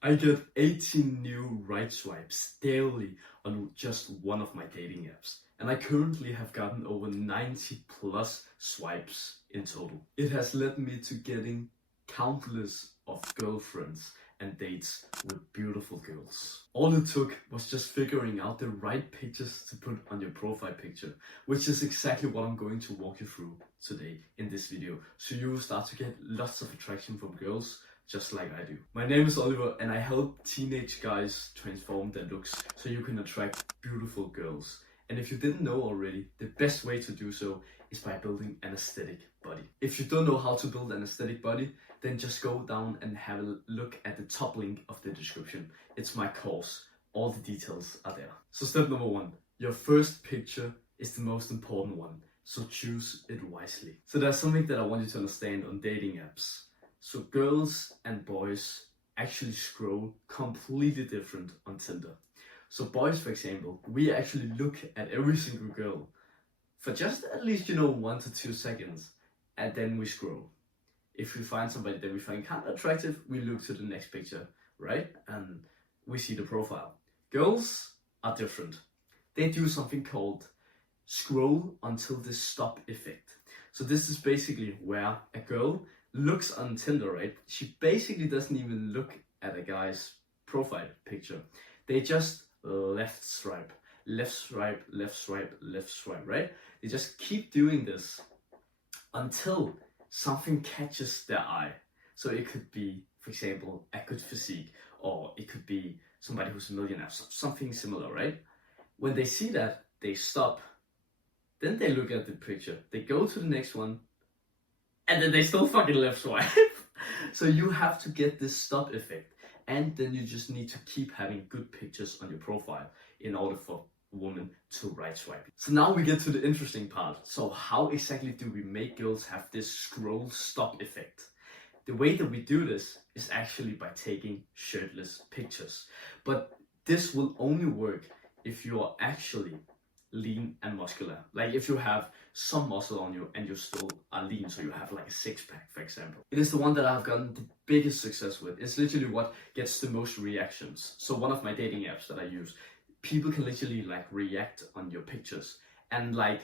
I get 18 new right swipes daily on just one of my dating apps, and I currently have gotten over 90 plus swipes in total. It has led me to getting countless of girlfriends and dates with beautiful girls. All it took was just figuring out the right pictures to put on your profile picture, which is exactly what I'm going to walk you through today in this video, so you will start to get lots of attraction from girls just like I do. My name is Oliver and I help teenage guys transform their looks so you can attract beautiful girls. And if you didn't know already, the best way to do so is by building an aesthetic body. If you don't know how to build an aesthetic body, then just go down and have a look at the top link of the description. It's my course. All the details are there. So step number 1, your first picture is the most important one. So choose it wisely. So there's something that I want you to understand on dating apps. So girls and boys actually scroll completely different on Tinder. So boys, for example, we actually look at every single girl for just at least 1 to 2 seconds, and then we scroll. If we find somebody that we find kind of attractive, we look to the next picture, right? And we see the profile. Girls are different. They do something called scroll until the stop effect. So this is basically where a girl looks on Tinder, right? She basically doesn't even look at a guy's profile picture. They just left swipe, left swipe, left swipe, left swipe, right? They just keep doing this until something catches their eye. So it could be, for example, a good physique, or it could be somebody who's a millionaire, something similar, right? When they see that, they stop. Then they look at the picture. They go to the next one, and then they still fucking left swipe. So you have to get this stop effect, and then you just need to keep having good pictures on your profile in order for women to right swipe. So now we get to the interesting part. So how exactly do we make girls have this scroll stop effect? The way that we do this is actually by taking shirtless pictures. But this will only work if you are actually lean and muscular. Like if you have some muscle on you and you still are lean, so you have like a 6-pack, for example. It is the one that I've gotten the biggest success with. It's literally what gets the most reactions. So one of my dating apps that I use, people can literally like react on your pictures, and like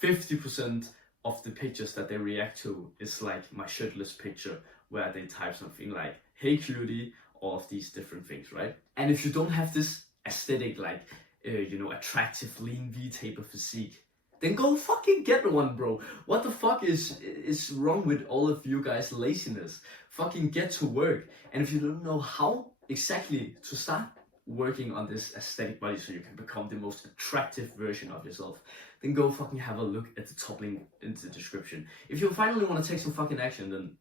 50% of the pictures that they react to is like my shirtless picture, where they type something like, "Hey cutie," all of these different things, right? And if you don't have this aesthetic, like attractive lean V taper physique, then go fucking get one, bro. What the fuck is wrong with all of you guys' laziness? Fucking get to work. And if you don't know how exactly to start working on this aesthetic body so you can become the most attractive version of yourself, then go fucking have a look at the top link in the description. If you finally want to take some fucking action, then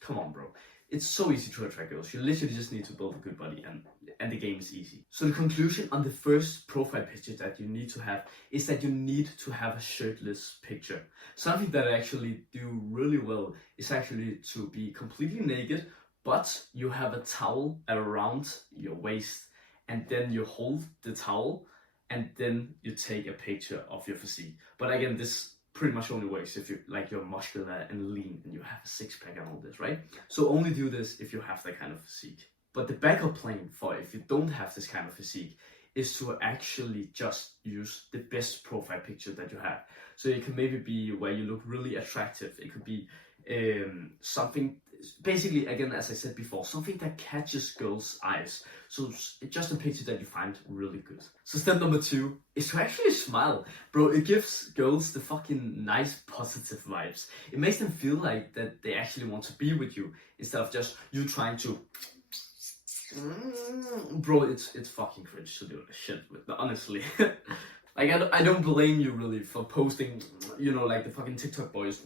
come on, bro. It's so easy to attract girls. You literally just need to build a good body, and the game is easy. So the conclusion on the first profile picture that you need to have is that you need to have a shirtless picture. Something that I actually do really well is actually to be completely naked, but you have a towel around your waist, and then you hold the towel, and then you take a picture of your physique. But again, this pretty much only works if you're muscular and lean and you have a 6-pack and all this, right? So only do this if you have that kind of physique. But the backup plan for if you don't have this kind of physique is to actually just use the best profile picture that you have. So it can maybe be where you look really attractive. It could be something, basically, again, as I said before, something that catches girls' eyes. So just a picture that you find really good. So step number 2 is to actually smile. Bro, it gives girls the fucking nice positive vibes. It makes them feel like that they actually want to be with you, instead of just you trying to bro, it's fucking cringe to do this shit with, honestly. Like, I don't blame you really for posting, like the fucking TikTok boys,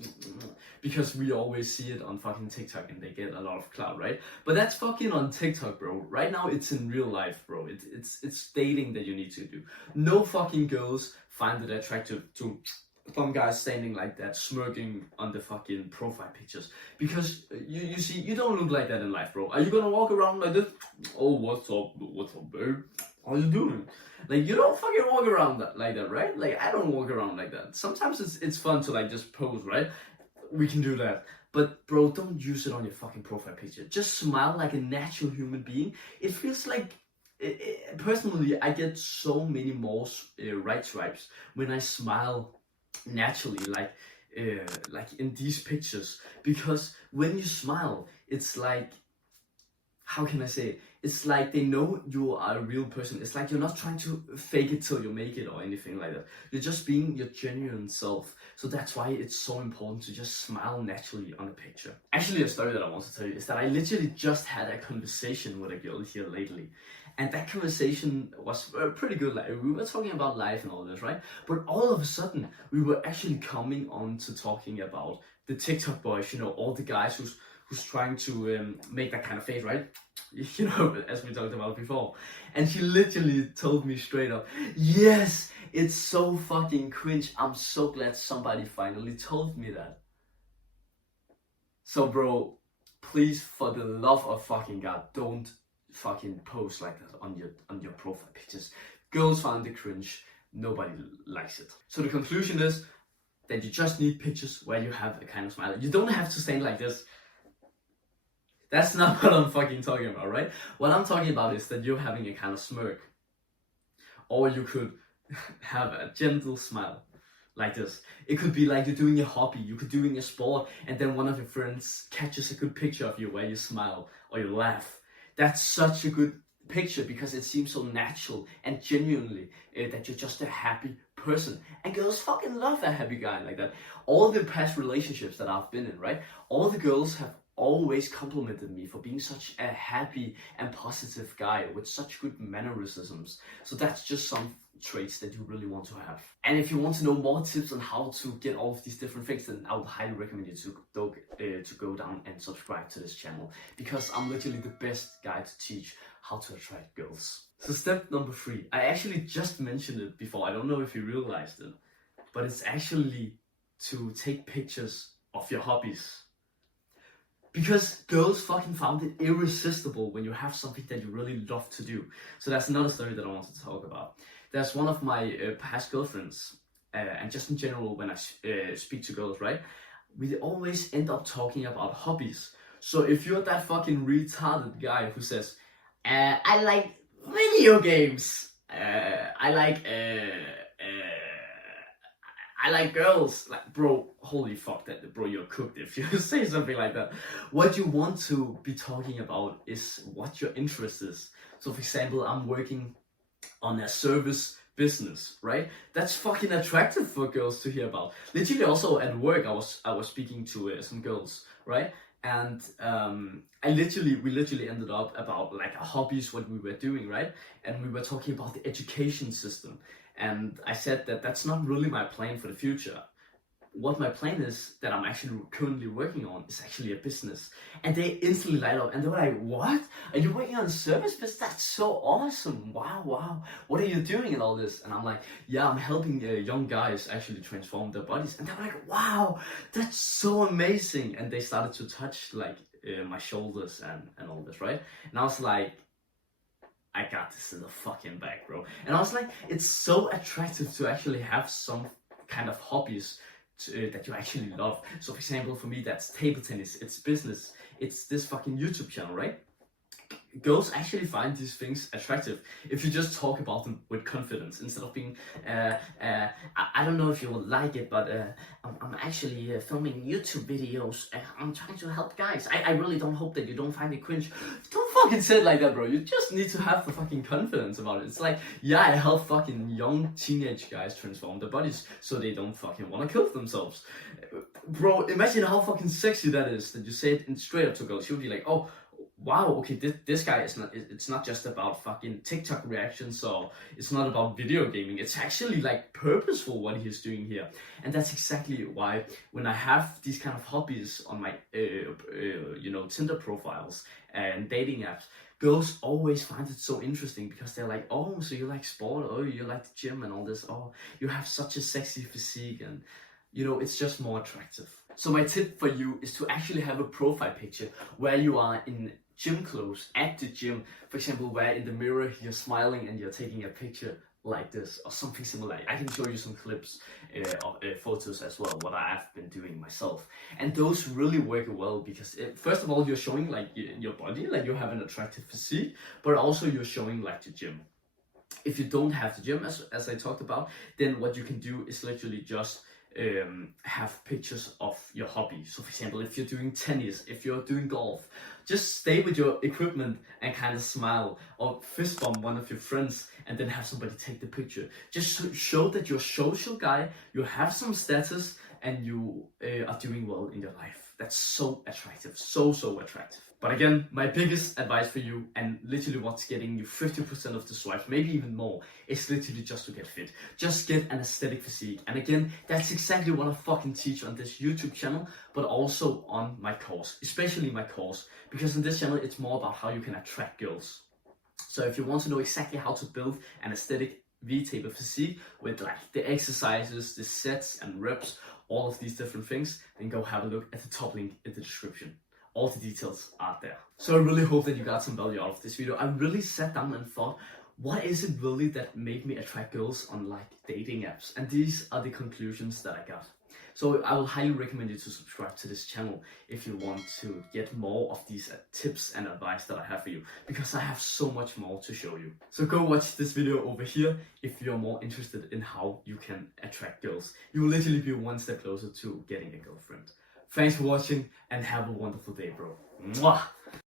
because we always see it on fucking TikTok and they get a lot of clout, right? But that's fucking on TikTok, bro. Right now it's in real life, bro. It's dating that you need to do. No fucking girls find it attractive to some guys standing like that, smirking on the fucking profile pictures, because you see, you don't look like that in life, bro. Are you gonna walk around like this? Oh, what's up, babe? How you doing? Like, you don't fucking walk around like that, right? Like, I don't walk around like that. Sometimes it's fun to like just pose, right? We can do that. But bro, don't use it on your fucking profile picture. Just smile like a natural human being. It feels like, personally, I get so many more right swipes when I smile naturally, like in these pictures. Because when you smile, it's like, how can I say it? It's like they know you are a real person. It's like you're not trying to fake it till you make it or anything like that. You're just being your genuine self. So that's why it's so important to just smile naturally on a picture. Actually, a story that I want to tell you is that I literally just had a conversation with a girl here lately. And that conversation was pretty good. Like, we were talking about life and all this, right? But all of a sudden, we were actually coming on to talking about the TikTok boys, you know, all the guys who's trying to make that kind of face, right? You know, as we talked about before. And she literally told me straight up, yes, it's so fucking cringe. I'm so glad somebody finally told me that. So bro, please, for the love of fucking God, don't fucking post like that on your profile pictures. Girls find it cringe. Nobody likes it. So the conclusion is that you just need pictures where you have a kind of smile. You don't have to stand like this. That's not what I'm fucking talking about, right? What I'm talking about is that you're having a kind of smirk. Or you could have a gentle smile, like this. It could be like you're doing a hobby, you could doing a sport, and then one of your friends catches a good picture of you where you smile or you laugh. That's such a good picture because it seems so natural and genuinely that you're just a happy person. And girls fucking love a happy guy like that. All the past relationships that I've been in, right? All the girls have always complimented me for being such a happy and positive guy with such good mannerisms. So that's just some traits that you really want to have. And if you want to know more tips on how to get all of these different things, then I would highly recommend you to go down and subscribe to this channel, because I'm literally the best guy to teach how to attract girls. So step number 3, I actually just mentioned it before, I don't know if you realized it, but it's actually to take pictures of your hobbies. Because girls fucking found it irresistible when you have something that you really love to do. So that's another story that I wanted to talk about. There's one of my past girlfriends, and just in general when I speak to girls, right? We always end up talking about hobbies. So if you're that fucking retarded guy who says, I like video games, I like girls, like, bro, holy fuck that, bro, you're cooked if you say something like that. What you want to be talking about is what your interest is. So for example, I'm working on a service business, right? That's fucking attractive for girls to hear about. Literally also at work, I was speaking to some girls, right? And we literally ended up about like hobbies, what we were doing, right? And we were talking about the education system. And I said that that's not really my plan for the future. What my plan is, that I'm actually currently working on, is actually a business. And they instantly light up and they were like, what? Are you working on a service business? That's so awesome. Wow. What are you doing in all this? And I'm like, yeah, I'm helping young guys actually transform their bodies. And they were like, wow, that's so amazing. And they started to touch like my shoulders and all this, right? And I was like, I got this in the fucking bag, bro. And I was like, it's so attractive to actually have some kind of hobbies that you actually love. So for example, for me, that's table tennis, it's business, it's this fucking YouTube channel, right? Girls actually find these things attractive if you just talk about them with confidence, instead of being, I don't know if you will like it, but I'm actually filming YouTube videos. I'm trying to help guys. I really don't hope that you don't find it cringe. Don't fucking say it like that, bro. You just need to have the fucking confidence about it. It's like, yeah, I help fucking young teenage guys transform their bodies so they don't fucking want to kill themselves. Bro, imagine how fucking sexy that is, that you say it straight up to girls. She'll be like, oh, wow, okay, this guy is not, it's not just about fucking TikTok reactions, so it's not about video gaming, it's actually like purposeful what he's doing here. And that's exactly why when I have these kind of hobbies on my Tinder profiles and dating apps, girls always find it so interesting, because they're like, oh, so you like sport, oh, you like the gym and all this, oh, you have such a sexy physique, and it's just more attractive. So my tip for you is to actually have a profile picture where you are in gym clothes at the gym. For example, where in the mirror you're smiling and you're taking a picture like this or something similar. I can show you some clips of photos as well, what I've been doing myself, and those really work well because first of all, you're showing like your body, like you have an attractive physique, but also you're showing like the gym. If you don't have the gym, as I talked about, then what you can do is literally just have pictures of your hobby. So for example, if you're doing tennis, if you're doing golf, just stay with your equipment and kind of smile or fist bump one of your friends and then have somebody take the picture. Just show that you're a social guy, you have some status, and you are doing well in your life. That's so attractive, so attractive. But again, my biggest advice for you, and literally what's getting you 50% of the swipes, maybe even more, is literally just to get fit. Just get an aesthetic physique. And again, that's exactly what I fucking teach on this YouTube channel, but also on my course, especially my course, because in this channel, it's more about how you can attract girls. So if you want to know exactly how to build an aesthetic V-taper physique with like the exercises, the sets and reps, all of these different things, then go have a look at the top link in the description. All the details are there. So I really hope that you got some value out of this video. I really sat down and thought, what is it really that made me attract girls on like dating apps? And these are the conclusions that I got. So I will highly recommend you to subscribe to this channel if you want to get more of these tips and advice that I have for you, because I have so much more to show you. So go watch this video over here if you're more interested in how you can attract girls. You will literally be one step closer to getting a girlfriend. Thanks for watching and have a wonderful day, bro. Mwah!